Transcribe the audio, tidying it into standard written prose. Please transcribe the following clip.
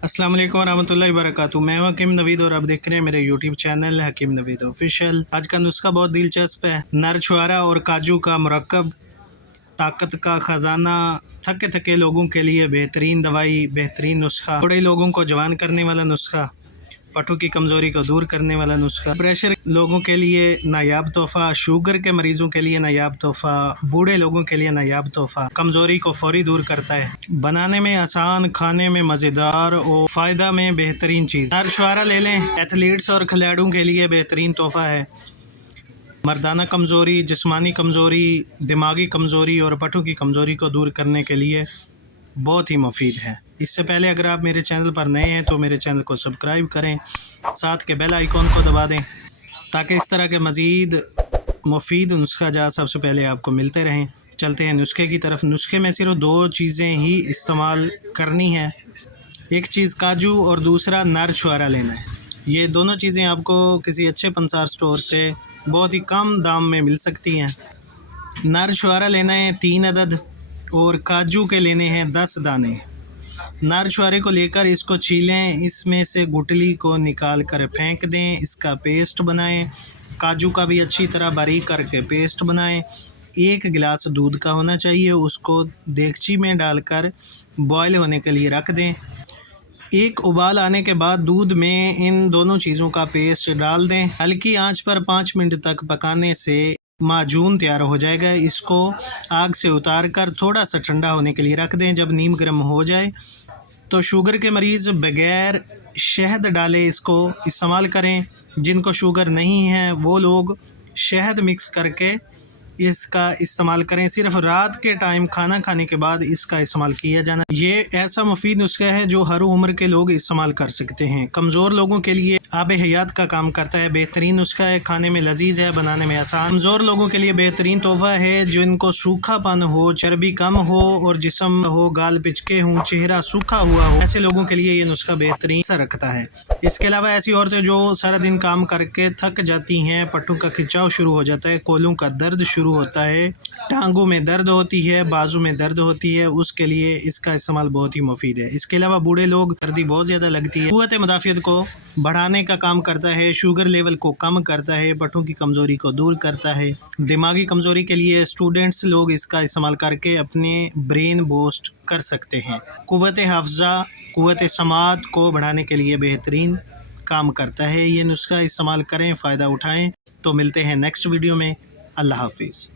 अस्सलाम वालेकुम वरहमतुल्लाहि वबरकातुहू। मैं हूं हकीम नवीद और आप देख रहे हैं मेरे यूट्यूब चैनल हकीम नवीद ऑफिशियल। आज का नुस्खा बहुत दिलचस्प है। नर छुआरा और काजू का मुरक्कब, ताकत का ख़जाना, थके थके लोगों के लिए बेहतरीन दवाई, बेहतरीन नुस्खा, बूढ़े लोगों को जवान करने वाला नुस्खा, पट्टों की कमज़ोरी को दूर करने वाला नुस्खा, प्रेशर लोगों के लिए नायाब तोहफ़ा, शुगर के मरीज़ों के लिए नायाब तोहफ़ा, बूढ़े लोगों के लिए नायाब तोहफ़ा, कमज़ोरी को फौरी दूर करता है। बनाने में आसान, खाने में मज़ेदार और फ़ायदा में बेहतरीन चीज़। नर छुआरा ले लें। एथलीट्स और खिलाड़ियों के लिए बेहतरीन तोहफ़ा है। मर्दाना कमज़ोरी, जिस्मानी कमज़ोरी, दिमागी कमज़ोरी और पट्टों की कमज़ोरी को दूर करने के लिए बहुत ही मुफीद है। इससे पहले अगर आप मेरे चैनल पर नए हैं तो मेरे चैनल को सब्सक्राइब करें, साथ के बेल आइकॉन को दबा दें ताकि इस तरह के मज़ीद मुफीद नुस्खा जात सबसे पहले आपको मिलते रहें। चलते हैं नुस्खे की तरफ। नुस्खे में सिर्फ दो चीज़ें ही इस्तेमाल करनी है। एक चीज़ काजू और दूसरा नर छुआरा लेना है। ये दोनों चीज़ें आपको किसी अच्छे पंसार स्टोर से बहुत ही कम दाम में मिल सकती हैं। नर छुआरा लेना है 3 अदद और काजू के लेने हैं 10 दाने। नर छुआरे को लेकर इसको छीलें, इसमें से गुठली को निकाल कर फेंक दें, इसका पेस्ट बनाएं। काजू का भी अच्छी तरह बारीक करके पेस्ट बनाएं। 1 गिलास दूध का होना चाहिए, उसको देगची में डालकर बॉयल होने के लिए रख दें। एक उबाल आने के बाद दूध में इन दोनों चीज़ों का पेस्ट डाल दें। हल्की आंच पर 5 मिनट तक पकाने से माजून तैयार हो जाएगा। इसको आग से उतार कर थोड़ा सा ठंडा होने के लिए रख दें। जब नीम गर्म हो जाए तो शुगर के मरीज़ बगैर शहद डाले इसको इस्तेमाल करें। जिनको शुगर नहीं है वो लोग शहद मिक्स करके इसका इस्तेमाल करें। सिर्फ रात के टाइम खाना खाने के बाद इसका इस्तेमाल किया जाना। ये ऐसा मुफीद नुस्खा है जो हर उम्र के लोग इस्तेमाल कर सकते हैं। कमज़ोर लोगों के लिए आब हयात का काम करता है। बेहतरीन नुस्खा है, खाने में लजीज है, बनाने में आसान। कमज़ोर लोगों के लिए बेहतरीन तोहफ़ा है। जिनको सूखापन हो, चर्बी कम हो और जिस्म हो, गाल पिचके हों, चेहरा सूखा हुआ हो, ऐसे लोगों के लिए ये नुस्खा बेहतरीन असर रखता है। इसके अलावा ऐसी औरतें जो सारा दिन काम करके थक जाती हैं, पट्टों का खिंचाव शुरू हो जाता है, कोलों का दर्द शुरू होता है, टांगों में दर्द होती है, बाजू में दर्द होती है, उसके लिए इसका इस्तेमाल बहुत ही मुफीद है। इसके अलावा बूढ़े लोग सर्दी बहुत ज़्यादा लगती है, क़ुव्वत मुदाफ़ियत को बढ़ाने का काम करता है, शुगर लेवल को कम करता है, पट्टों की कमज़ोरी को दूर करता है। दिमागी कमज़ोरी के लिए स्टूडेंट्स लोग इसका इस्तेमाल करके अपने ब्रेन बूस्ट कर सकते हैं। क़ुव्वत हाफ़ज़ा, क़ुव्वत समात को बढ़ाने के लिए बेहतरीन काम करता है। ये नुस्खा इस्तेमाल करें, फ़ायदा उठाएँ। तो मिलते हैं नेक्स्ट वीडियो में। अल्लाह हाफ़िज़।